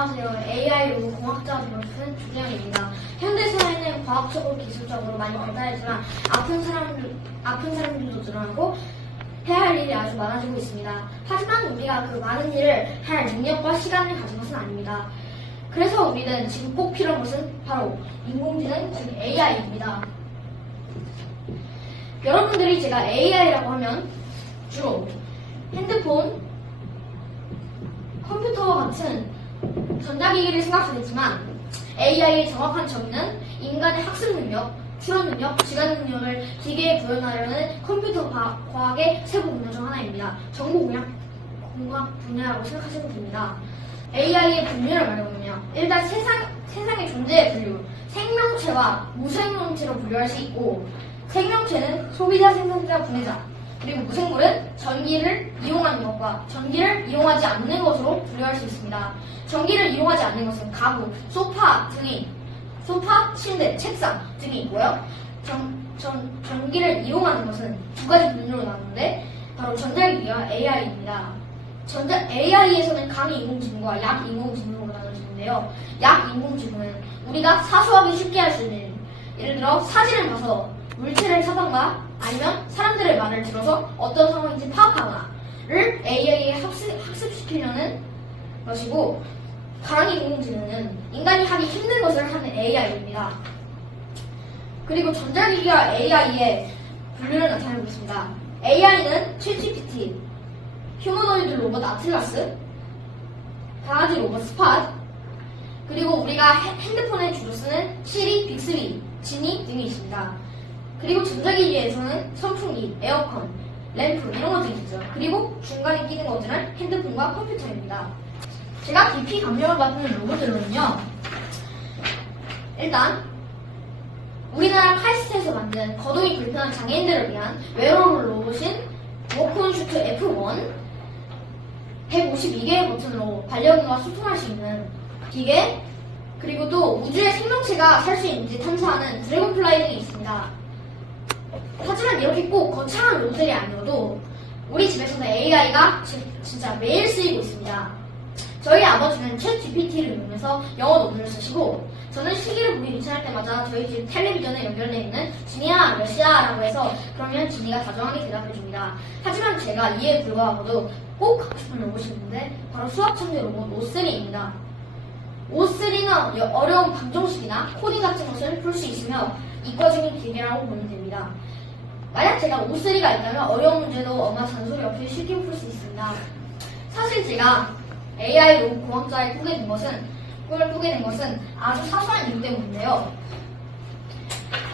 안녕하세요. AI 로봇 공학자가 되고 싶은 주재영입니다. 현대사회는 과학적으로 기술적으로 많이 발달했지만 아픈 사람들도 늘어나고 해야 할 일이 아주 많아지고 있습니다. 하지만 우리가 그 많은 일을 할 능력과 시간을 가진 것은 아닙니다. 그래서 우리는 지금 꼭 필요한 것은 바로 인공지능, 즉 AI입니다. 여러분들이 제가 AI라고 하면 주로 핸드폰, 컴퓨터와 같은 전자기기를 생각하겠지만 AI의 정확한 정의는 인간의 학습 능력, 추론 능력, 지각 능력을 기계에 구현하려는 컴퓨터 과학의 세부 분야 중 하나입니다. 정보 공학 분야라고 생각하시면 됩니다. AI의 분류를 말해보면요. 일단 세상의 존재의 분류, 생명체와 무생명체로 분류할 수 있고, 생명체는 소비자, 생산자, 분해자, 그리고 무생물은 전기를 이용하는 것과 전기를 이용하지 않는 것으로 분류할 수 있습니다. 전기를 이용하지 않는 것은 가구, 소파, 침대, 책상 등이 있고요. 전기를 이용하는 것은 두 가지 분류로 나누는데 바로 전자기기와 AI입니다. AI에서는 강인공지능과 약인공지능으로 나눠지는데요. 약인공지능은 우리가 사소하게 쉽게 할 수 있는, 예를 들어 사진을 봐서 물체를 찾던가 아니면 사람들의 말을 들어서 어떤 상황인지 파악하거나를 AI에 학습시키려는 것이고, 강인공지능은 인간이 하기 힘든 것을 하는 AI입니다. 그리고 전자기기와 AI의 분류를 나타내보겠습니다. AI는 챗GPT, 휴머노이드 로봇 아틀라스, 강아지 로봇 스팟, 그리고 우리가 핸드폰에 주로 쓰는 시리, 빅스비, 지니 등이 있습니다. 그리고 전자기기에서는 선풍기, 에어컨, 램프 이런 것들이 있죠. 그리고 중간에 끼는 것들은 핸드폰과 컴퓨터입니다. 제가 깊이 감명을 받는 로봇들로는요, 일단 우리나라 카이스트에서 만든 거동이 불편한 장애인들을 위한 웨어러블 로봇인 워크온슈트 F1, 152개의 버튼으로 반려견과 소통할 수 있는 기계, 그리고 또 우주의 생명체가 살 수 있는지 탐사하는 드래곤플라이 등이 있습니다. 하지만 이렇게 꼭 거창한 로봇들이 아니어도 우리 집에서는 AI가 진짜 매일 쓰이고 있습니다. 저희 아버지는 챗 GPT를 이용해서 영어 논문을 쓰시고, 저는 시기를 보기 귀찮을 때마다 저희 집 텔레비전에 연결되어 있는 지니야 몇 시야 라고 해서 그러면 지니가 다정하게 대답해줍니다. 하지만 제가 이에 불구하고도 꼭 갖고 싶은 로봇이 있는데 바로 수학천재 로봇 O3입니다. O3는 어려운 방정식이나 코딩 같은 것을 풀 수 있으며 이과적인 기계라고 보면 됩니다. 만약 제가 O3가 있다면 어려운 문제도 엄마 잔소리 없이 쉽게 풀 수 있습니다. 사실 제가 AI 로봇 공학자에 꿈을 꾸게 된 것은 아주 사소한 이유 때문인데요.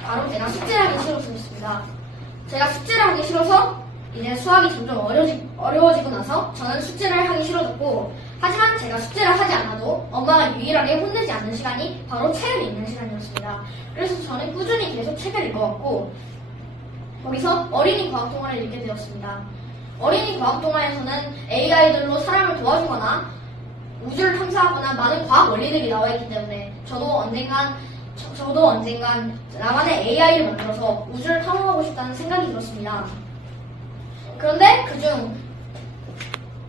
바로 제가 숙제를 하기 싫었습니다. 제가 숙제를 하기 싫어서 이제 수학이 점점 어려워지고 나서 저는 숙제를 하기 싫어졌고, 하지만 제가 숙제를 하지 않아도 엄마가 유일하게 혼내지 않는 시간이 바로 책을 읽는 시간이었습니다. 그래서 저는 꾸준히 계속 책을 읽어왔고, 거기서 어린이 과학 동화를 읽게 되었습니다. 어린이 과학 동화에서는 AI들로 사람을 도와주거나 우주를 탐사하거나 많은 과학 원리들이 나와 있기 때문에 저도 언젠간 나만의 AI를 만들어서 우주를 탐험하고 싶다는 생각이 들었습니다. 그런데 그중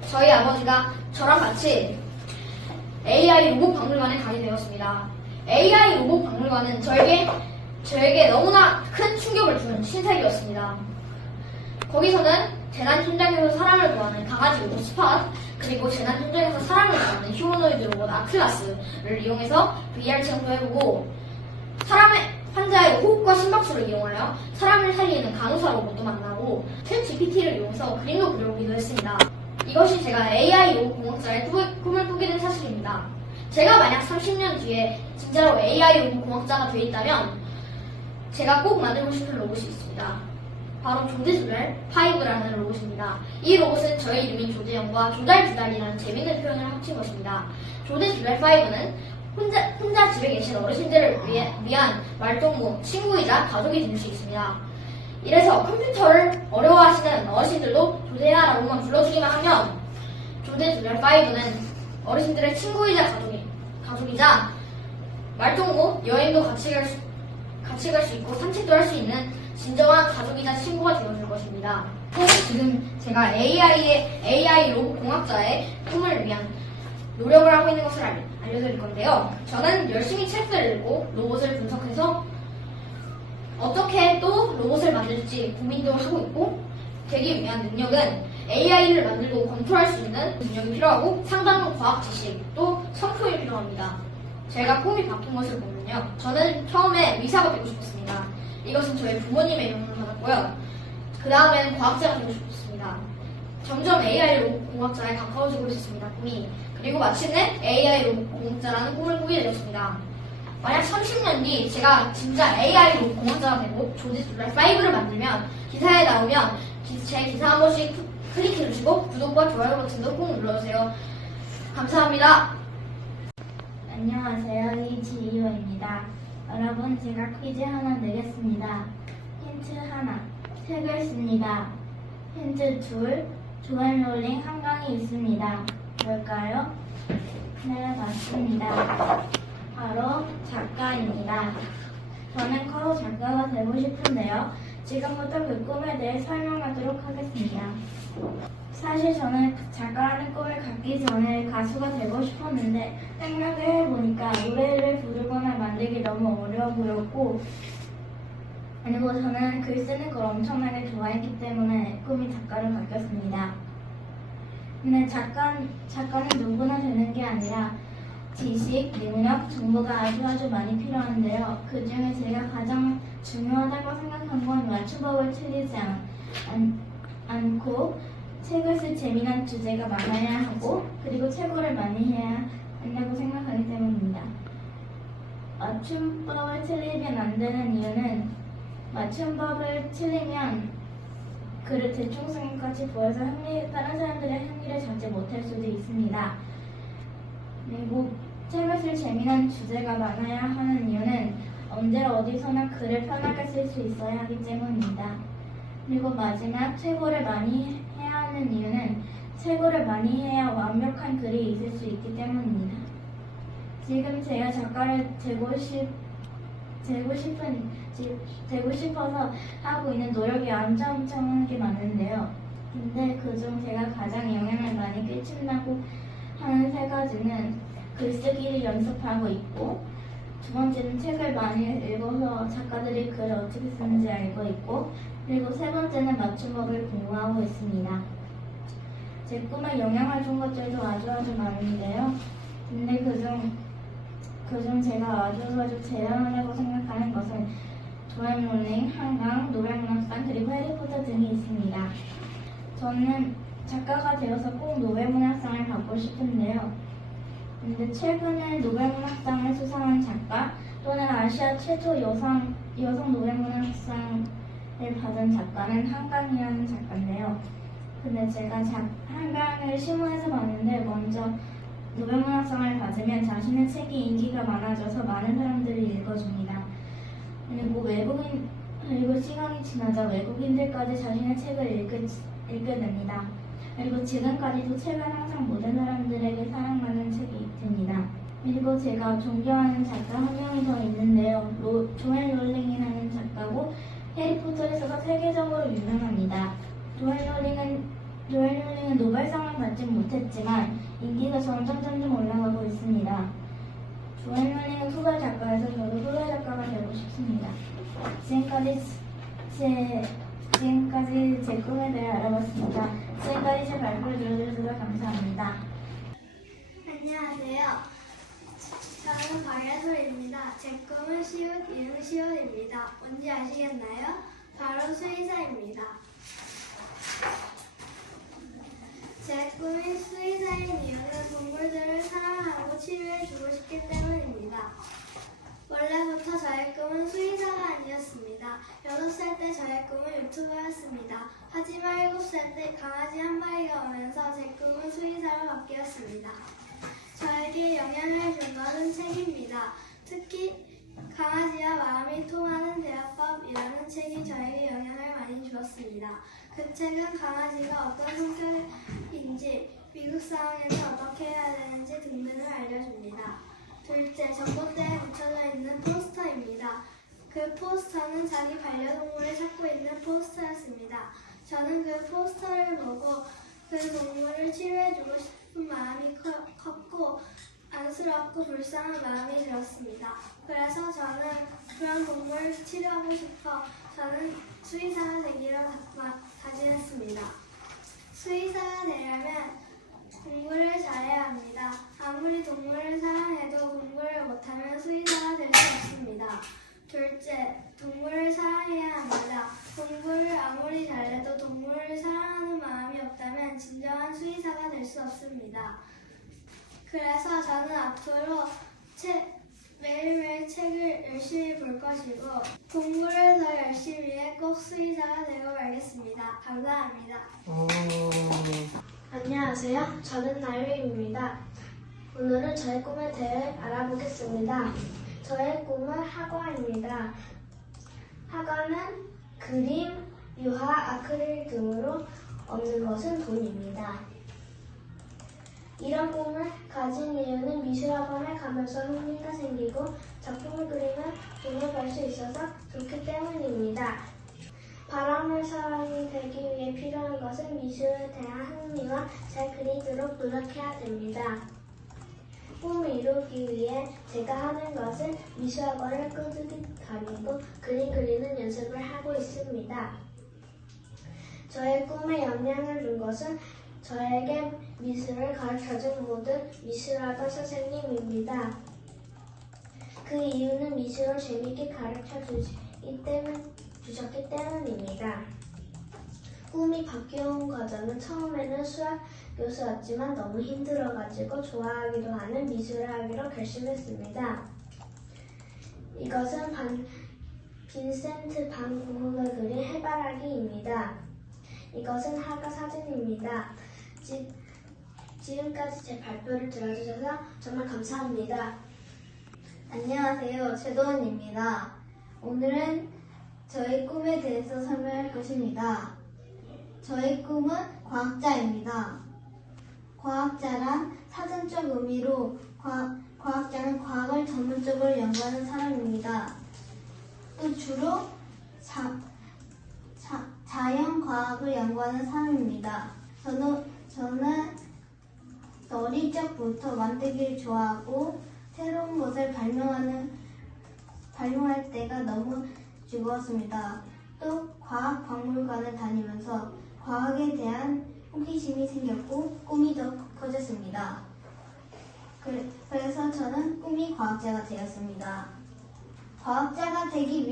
저희 아버지가 저랑 같이 AI 로봇 박물관에 가게 되었습니다. AI 로봇 박물관은 저에게 너무나 큰 충격을 준 신세계였습니다. 거기서는 재난 현장에서 사람을 구하는 강아지 로봇 스팟, 그리고 재난 현장에서 사람을 구하는 휴머노이드 로봇 아틀라스를 이용해서 VR 체험도 해보고, 환자의 호흡과 심박수를 이용하여 사람을 살리는 간호사 로봇도 만나고, 챗 GPT를 이용해서 그림도 그려보기도 했습니다. 이것이 제가 AI 로봇 공학자의 꿈을 꾸게 된 사실입니다. 제가 만약 30년 뒤에 진짜로 AI 로봇 공학자가 되어 있다면 제가 꼭 만들고 싶은 로봇이 있습니다. 바로 조대조달 5라는 로봇입니다. 이 로봇은 저의 이름인 조대영과 조달조달이라는 재밌는 표현을 합친 것입니다. 조대조달 5는 혼자 집에 계신 어르신들을 위한 말동무, 친구이자 가족이 될 수 있습니다. 이래서 컴퓨터를 어려워하시는 어르신들도 조대야라고만 불러주기만 하면 조대조달 5는 어르신들의 친구이자 가족이자 말동무, 여행도 같이 갈 수 있고 산책도 할 수 있는 진정한 가족이자 친구가 되어줄 것입니다. 지금 제가 AI 로봇 공학자의 꿈을 위한 노력을 하고 있는 것을 알려드릴 건데요. 저는 열심히 책을 읽고 로봇을 분석해서 어떻게 또 로봇을 만들지 고민도 하고 있고, 되기 위한 능력은 AI를 만들고 컨트롤할 수 있는 능력이 필요하고 상당한 과학 지식, 또 성품이 필요합니다. 제가 꿈이 바뀐 것을 보면요. 저는 처음에 의사가 되고 싶었습니다. 이것은 저희 부모님의 영향을 받았고요. 그 다음엔 과학자가 되고 싶었습니다. 점점 AI 로봇 공학자에 가까워지고 있었습니다, 꿈이. 그리고 마침내 AI 로봇 공학자라는 꿈을 꾸게 되었습니다. 만약 30년 뒤 제가 진짜 AI 로봇 공학자가 되고 조지 5를 만들면, 기사에 나오면 제 기사 한 번씩 클릭해주시고 구독과 좋아요 버튼도 꼭 눌러주세요. 감사합니다. 안녕하세요. 이지희호입니다. 여러분, 제가 퀴즈 하나 내겠습니다. 힌트 하나, 책을 씁니다. 힌트 둘, 조앤 롤링 한강이 있습니다. 뭘까요? 네, 맞습니다. 바로 작가입니다. 저는 커서 작가가 되고 싶은데요. 지금부터 그 꿈에 대해 설명하도록 하겠습니다. 사실 저는 작가라는 꿈을 갖기 전에 가수가 되고 싶었는데, 생각을 해보니까 노래를 부르거나 만들기 너무 어려워 보였고, 그리고 저는 글 쓰는 걸 엄청나게 좋아했기 때문에 꿈이 작가로 바뀌었습니다. 근데 작가는 누구나 되는 게 아니라 지식, 능력, 정보가 아주 많이 필요한데요. 그 중에 제가 가장 중요하다고 생각한 건 맞춤법을 틀리지 않고 책을 쓸 재미난 주제가 많아야 하고, 그리고 최고를 많이 해야 한다고 생각하기 때문입니다. 맞춤법을 틀리면 안 되는 이유는, 맞춤법을 틀리면 글을 대중성까지 보여서 다른 사람들의 흥미를 잡지 못할 수도 있습니다. 그리고 책을 쓸 재미난 주제가 많아야 하는 이유는 언제 어디서나 글을 편하게 쓸 수 있어야 하기 때문입니다. 그리고 마지막, 최고를 많이 해야 하는 이유는 최고를 많이 해야 완벽한 글이 있을 수 있기 때문입니다. 지금 제가 작가를 되고 싶어서 하고 있는 노력이 엄청나게 많은데요. 근데 그중 제가 가장 영향을 많이 끼친다고 하는 세 가지는 글쓰기를 연습하고 있고, 두 번째는 책을 많이 읽어서 작가들이 글을 어떻게 쓰는지 알고 있고, 그리고 세 번째는 맞춤법을 공부하고 있습니다. 제 꿈에 영향을 준 것들도 아주 많은데요. 근데 그중 제가 아주 대단하다고 생각하는 것은 조앤 롤링, 한강, 노벨문학상, 그리고 해리포터 등이 있습니다. 저는 작가가 되어서 꼭 노벨문학상을 받고 싶은데요. 근데 최근에 노벨문학상을 수상한 작가, 또는 아시아 최초 여성 노벨문학상을 받은 작가는 한강이라는 작가인데요. 근데 제가 한강을 신문에서 봤는데, 먼저 노벨문학상을 받으면 자신의 책이 인기가 많아져서 많은 사람들이 읽어줍니다. 그리고 시간이 지나자 외국인들까지 자신의 책을 읽게 됩니다. 그리고 지금까지도 책은 항상 모든 사람들에게 사랑받는 책이 됩니다. 그리고 제가 존경하는 작가 한 명이 더 있는데요. 조앤 롤링이라는 작가고, 해리포터에서도 세계적으로 유명합니다. 조앤 롤링은 노벨상을 받지 못했지만 인기가 점점 올라가고 있습니다. 조앤 롤링은 후배 작가여서 저도 후배 작가가 되고 싶습니다. 지금까지 제 꿈에 대해 알아봤습니다. 지금까지 제 발표를 들어주셔서 감사합니다. 안녕하세요. 저는 박예솔입니다. 제 꿈은 이응 시옷입니다. 뭔지 아시겠나요? 바로 수의사입니다. 제 꿈이 수의사인 이유는 동물들을 사랑하고 치료해주고 싶기 때문입니다. 원래부터 저의 꿈은 수의사가 아니었습니다. 6살 때 저의 꿈은 유튜버였습니다. 하지만 7살 때 강아지 한 마리가 오면서 제 꿈은 수의사로 바뀌었습니다. 저에게 영향을 준 것은 책입니다. 특히 강아지와 마음이 통하는 대화법이라는 책이 저에게 영향을 많이 주었습니다. 그 책은 강아지가 어떤 성격인지, 미국 상황에서 어떻게 해야 되는지 등등을 알려줍니다. 둘째, 전봇대에 붙여져 있는 포스터입니다. 그 포스터는 자기 반려동물을 찾고 있는 포스터였습니다. 저는 그 포스터를 보고 그 동물을 치료해주고 싶은 마음이 컸고, 안쓰럽고 불쌍한 마음이 들었습니다. 그래서 저는 그런 동물을 치료하고 싶어 저는 수의사가 되기로 다짐했습니다. 수의사가 되려면 공부를 잘해야 합니다. 아무리 동물을 사랑해도 공부를 못하면 수의사가 될 수 없습니다. 둘째, 동물을 사랑해야 합니다. 공부를 아무리 잘해도 동물을 사랑하는 마음이 없다면 진정한 수의사가 될 수 없습니다. 그래서 저는 앞으로 매일매일 책을 열심히 볼 것이고 공부를 더 열심히 해 꼭 수의사가 되고 말겠습니다. 감사합니다. 안녕하세요. 저는 나유입니다. 오늘은 저의 꿈에 대해 알아보겠습니다. 저의 꿈은 학과입니다. 학과는 그림, 유화, 아크릴 등으로 얻는 것은 돈입니다. 이런 꿈을 가진 이유는 미술학원에 가면서 흥미가 생기고 작품을 그리면 돈을 벌 수 있어서 좋기 때문입니다. 바람을 사람이 되기 위해 필요한 것은 미술에 대한 흥미와 잘 그리도록 노력해야 됩니다. 꿈을 이루기 위해 제가 하는 것은 미술학원을 꾸준히 다니고 그림 그리는 연습을 하고 있습니다. 저의 꿈에 영향을 준 것은 저에게 미술을 가르쳐준 모든 미술학원 선생님입니다. 그 이유는 미술을 재밌게 가르쳐 주셨기 때문입니다. 꿈이 바뀌어온 과정은 처음에는 수학 교수였지만 너무 힘들어가지고 좋아하기도 하는 미술을 하기로 결심했습니다. 이것은 빈센트 반 고흐가 그린 해바라기입니다. 이것은 학과 사진입니다. 지금까지 제 발표를 들어주셔서 정말 감사합니다. 안녕하세요. 최도원입니다. 오늘은 저의 꿈에 대해서 설명할 것입니다. 저의 꿈은 과학자입니다. 과학자란 사전적 의미로 과학자는 과학을 전문적으로 연구하는 사람입니다. 또 주로 자연과학을 연구하는 사람입니다. 저는 어릴 적부터 만들기를 좋아하고 새로운 것을 발명할 때가 너무 즐거웠습니다. 또 과학박물관을 다니면서 과학에 대한 호기심이 생겼고 꿈이 더 커졌습니다. 그래서 저는 꿈이 과학자가 되었습니다. 과학자가 되기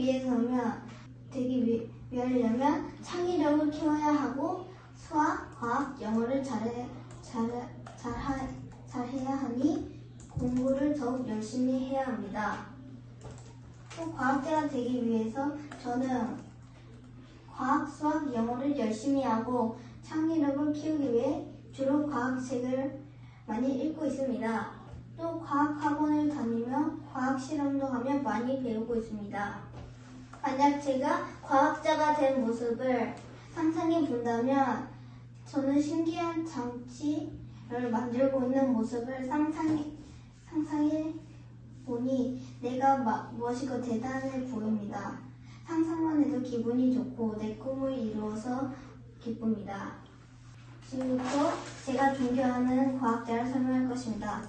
위하려면 창의력을 키워야 하고 수학, 과학, 영어를 잘해야 하니 공부를 더욱 열심히 해야 합니다. 또 과학자가 되기 위해서 저는 과학, 수학, 영어를 열심히 하고 창의력을 키우기 위해 주로 과학책을 많이 읽고 있습니다. 또 과학학원을 다니며 과학실험도 하며 많이 배우고 있습니다. 만약 제가 과학자가 된 모습을 상상해 본다면 저는 신기한 장치를 만들고 있는 모습을 상상해 보니 내가 무엇이고 대단해 보입니다. 상상만 해도 기분이 좋고 내 꿈을 이루어서 기쁩니다. 지금부터 제가 존경하는 과학자를 설명할 것입니다.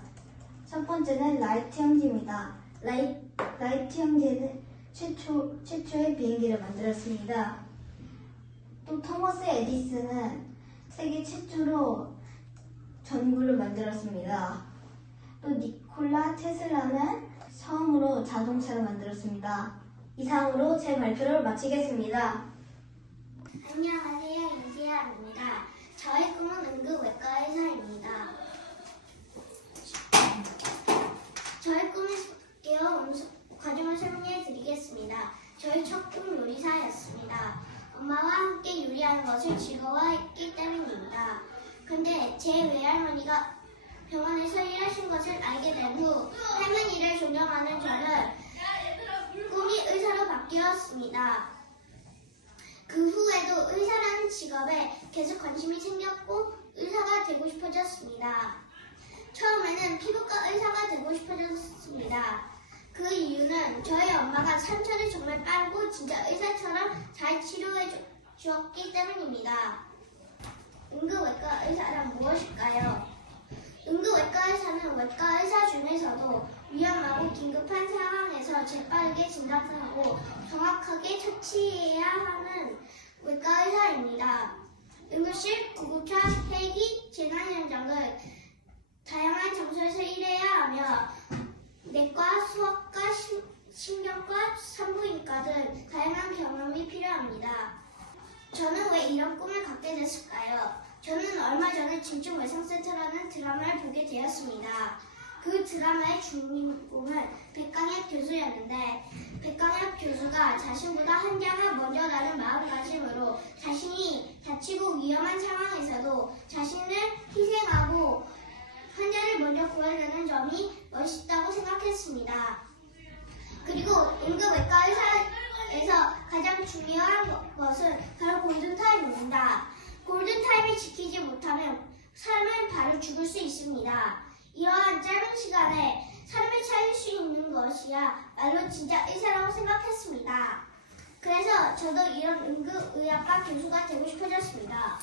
첫 번째는 라이트 형제입니다. 라이트 형제는 최초의 비행기를 만들었습니다. 또 토머스 에디슨은 세계 최초로 전구를 만들었습니다. 또 니콜라 테슬라는 처음으로 자동차를 만들었습니다. 이상으로 제 발표를 마치겠습니다. 안녕하세요. 임지아입니다. 저의 꿈은 응급외과 의사입니다. 저의 꿈의 과정을 설명해 드리겠습니다. 저의 첫 꿈 요리사였습니다. 엄마와 함께 요리하는 것을 즐거워했기 때문입니다. 근데 제 외할머니가 병원에서 일하신 것을 알게 된 후 할머니를 존경하는 저는 꿈이 의사로 바뀌었습니다. 그 후에도 의사라는 직업에 계속 관심이 생겼고 의사가 되고 싶어졌습니다. 처음에는 피부과 의사가 되고 싶어졌습니다. 그 이유는 저희 엄마가 상처를 정말 빠르고 진짜 의사처럼 잘 치료해 주었기 때문입니다. 응급외과 의사란 무엇일까요? 응급외과 의사는 외과 의사 중에서도 위험하고 긴급한 상황에서 재빠르게 진단하고 정확하게 처치해야 하는 외과 의사입니다. 응급실, 구급차, 헬기, 재난 현장 등 다양한 장소에서 일해야 하며 내과, 수학과, 신경과, 산부인과 등 다양한 경험이 필요합니다. 저는 왜 이런 꿈을 갖게 됐을까요? 저는 얼마 전에 진중외상센터라는 드라마를 보게 되었습니다. 그 드라마의 주인공은 백강혁 교수였는데 백강혁 교수가 자신보다 환자가 먼저라는 마음가짐으로 자신이 다치고 위험한 상황에서도 자신을 희생하고 환자를 먼저 구해내는 점이 멋있다고 생각했습니다. 그리고 응급외과 의사에서 가장 중요한 것은 바로 골든타임입니다. 골든타임을 지키지 못하면 사람은 바로 죽을 수 있습니다. 이러한 짧은 시간에 사람을 살릴 수 있는 것이야 말로 진짜 의사라고 생각했습니다. 그래서 저도 이런 응급의학과 교수가 되고 싶어졌습니다.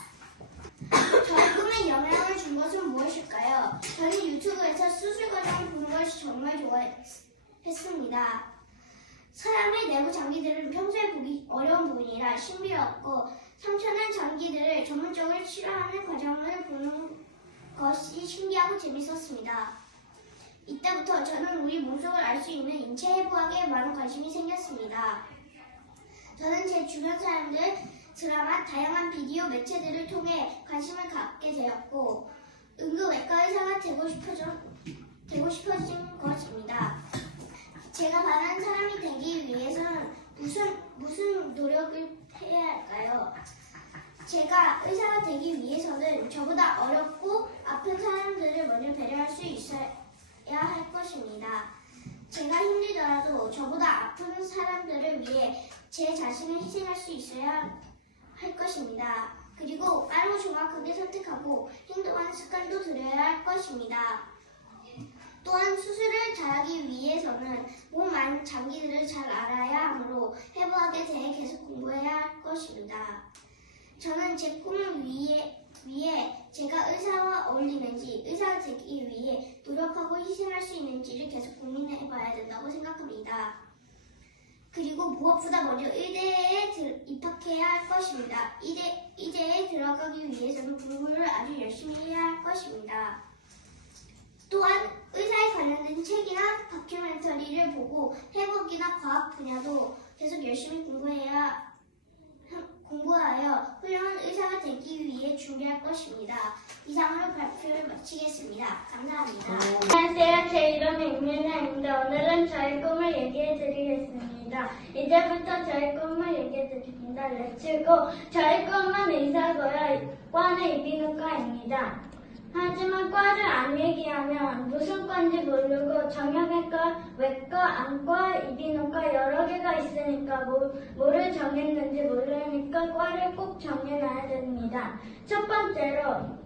저의 꿈에 영향을 준 것은 무엇일까요? 저는 유튜브에서 수술 과정을 보는 것이 정말 좋아했습니다. 사람의 내부 장기들은 평소에 보기 어려운 부분이라 신비롭고 상처난 장기들을 전문적으로 치료하는 과정을 보는 것이 신기하고 재밌었습니다. 이때부터 저는 우리 몸속을 알 수 있는 인체 해부학에 많은 관심이 생겼습니다. 저는 제 주변 사람들, 드라마, 다양한 비디오 매체들을 통해 관심을 갖게 되었고 응급외과 의사가 되고 싶어진 것입니다. 제가 바라는 사람이 되기 위해서는 무슨 노력을 해야 할까요? 제가 의사가 되기 위해서는 저보다 어렵고 아픈 사람들을 먼저 배려할 수 있어야 할 것입니다. 제가 힘들더라도 저보다 아픈 사람들을 위해 제 자신을 희생할 수 있어야 할 것입니다. 그리고 빠르고 정확하게 선택하고 행동하는 습관도 들여야 할 것입니다. 또한 수술을 잘하기 위해서는 몸 안 장기들을 잘 알아야 하므로 해부학에 대해 계속 공부해야 할 것입니다. 저는 제 꿈을 위해 제가 의사와 어울리는지, 의사가 되기 위해 노력하고 희생할 수 있는지를 계속 고민해 봐야 된다고 생각합니다. 그리고 무엇보다 먼저 의대에 입학해야 할 것입니다. 의대에 들어가기 위해서는 공부를 아주 열심히 해야 할 것입니다. 또한 의사에 관련된 책이나 다큐멘터리를 보고 해부학이나 과학 분야도 계속 열심히 공부하여 훌륭한 의사가 되기 위해 준비할 것입니다. 이상으로 발표를 마치겠습니다. 감사합니다. 안녕하세요. 제 이름은 임윤아입니다. 오늘은 저의 꿈을 얘기해 드리겠습니다. 이제부터 저의 꿈을 얘기해 드립니다. 렛츠고! 저의 꿈은 의사고요. 과는 이비인후과입니다. 하지만 과를 안 얘기하면 무슨 과인지 모르고 정형외과, 외과, 안과, 이비인후과 여러 개가 있으니까 뭐를 정했는지 모르니까 과를 꼭 정해놔야 됩니다. 첫 번째로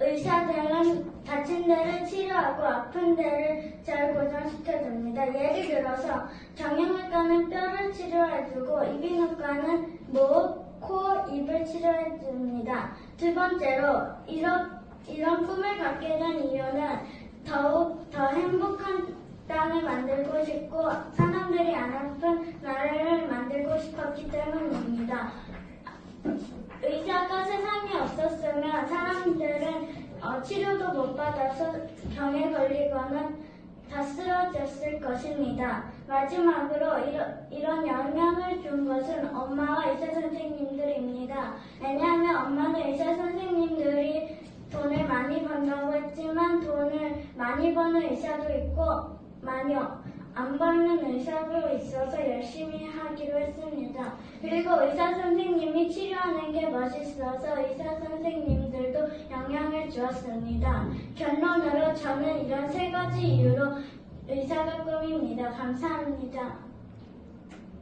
의사들은 다친 데를 치료하고 아픈 데를 잘 고정시켜줍니다. 예를 들어서 정형외과는 뼈를 치료해주고 이비인후과는 목, 코, 입을 치료해줍니다. 두 번째로 이런 꿈을 갖게 된 이유는 더욱 더 행복한 땅을 만들고 싶고 사람들이 안 아픈 나라를 만들고 싶었기 때문입니다. 의사가 세상에 없었으면 사람들은 치료도 못 받아서 병에 걸리거나 다 쓰러졌을 것입니다. 마지막으로 이런 영향을 준 것은 엄마와 의사 선생님들입니다. 왜냐하면 엄마는 의사 선생님들이 돈을 많이 번다고 했지만 돈을 많이 버는 의사도 있고 많이 안 버는 의사도 있어서 열심히 하기로 했습니다. 그리고 의사 선생님이 치료하는 게 멋있어서 의사 선생님들도 영향을 주었습니다. 결론으로 저는 이런 세 가지 이유로 의사가 꿈입니다. 감사합니다.